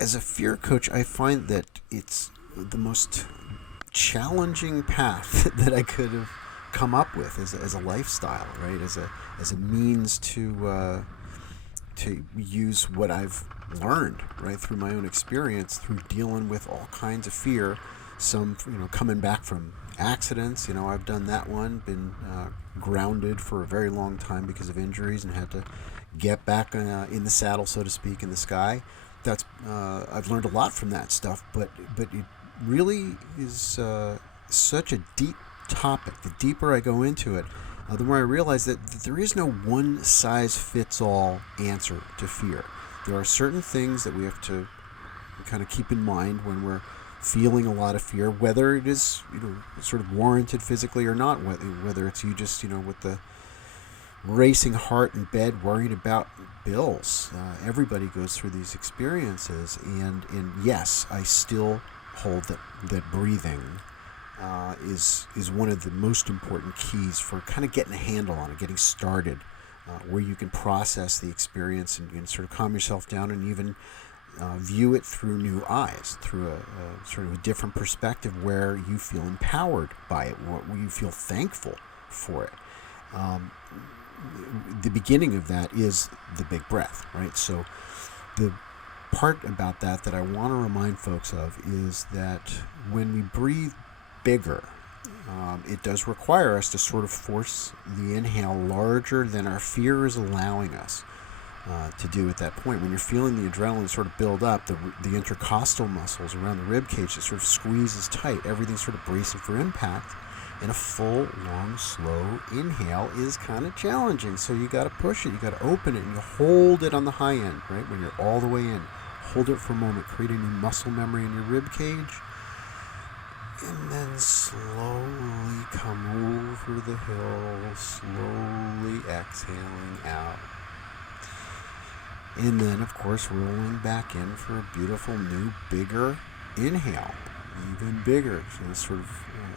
as a fear coach, I find that it's the most challenging path that I could have come up with as a lifestyle, right? As a means to use what I've learned, right, through my own experience, through dealing with all kinds of fear. Some, coming back from accidents. I've done that one. Been grounded for a very long time because of injuries and had to get back in the saddle, so to speak, in the sky. That's I've learned a lot from that stuff, but it really is such a deep topic. The deeper I go into it, the more I realize that there is no one-size-fits-all answer to fear. There are certain things that we have to kind of keep in mind when we're feeling a lot of fear, whether it is sort of warranted physically or not, whether it's you just with the racing heart in bed worried about bills. Everybody goes through these experiences, and yes, I still hold that breathing is one of the most important keys for kind of getting a handle on it, getting started, where you can process the experience and sort of calm yourself down and even view it through new eyes, through a sort of a different perspective where you feel empowered by it, where you feel thankful for it. The beginning of that is the big breath, right? So the part about that I want to remind folks of is that when we breathe bigger, it does require us to sort of force the inhale larger than our fear is allowing us to do at that point. When you're feeling the adrenaline sort of build up, the intercostal muscles around the rib cage, it sort of squeezes tight. Everything's sort of bracing for impact. And a full, long, slow inhale is kind of challenging. So you got to push it. You got to open it, and you hold it on the high end, right? When you're all the way in, hold it for a moment, create a new muscle memory in your rib cage, and then slowly come over the hill, slowly exhaling out. And then, of course, rolling back in for a beautiful new, bigger inhale, even bigger. So sort of,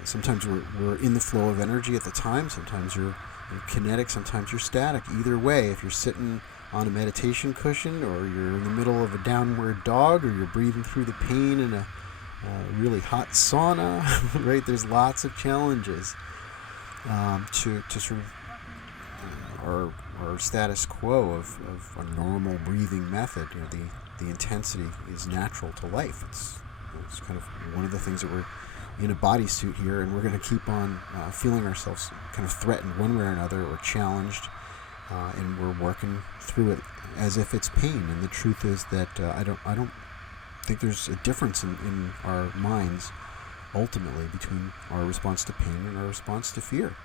sometimes we're in the flow of energy at the time. Sometimes you're kinetic, sometimes you're static. Either way, if you're sitting on a meditation cushion, or you're in the middle of a downward dog, or you're breathing through the pain in a really hot sauna, right? There's lots of challenges to sort of our status quo of a normal breathing method. The intensity is natural to life. It's kind of one of the things that we're in a bodysuit here, and we're going to keep on feeling ourselves kind of threatened one way or another, or challenged, and we're working through it as if it's pain. And the truth is that I don't think there's a difference in our minds ultimately between our response to pain and our response to fear.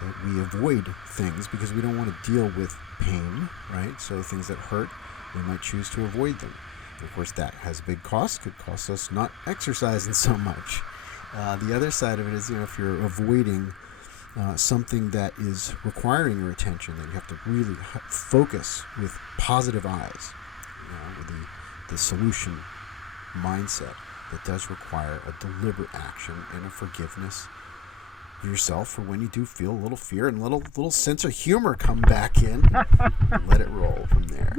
That we avoid things because we don't want to deal with pain, right? So things that hurt, we might choose to avoid them. And of course, that has a big cost. Could cost us not exercising so much. The other side of it is, if you're avoiding something that is requiring your attention, that you have to really focus with positive eyes, with the solution mindset, that does require a deliberate action and a forgiveness of yourself for when you do feel a little fear and little sense of humor come back in. Let it roll from there.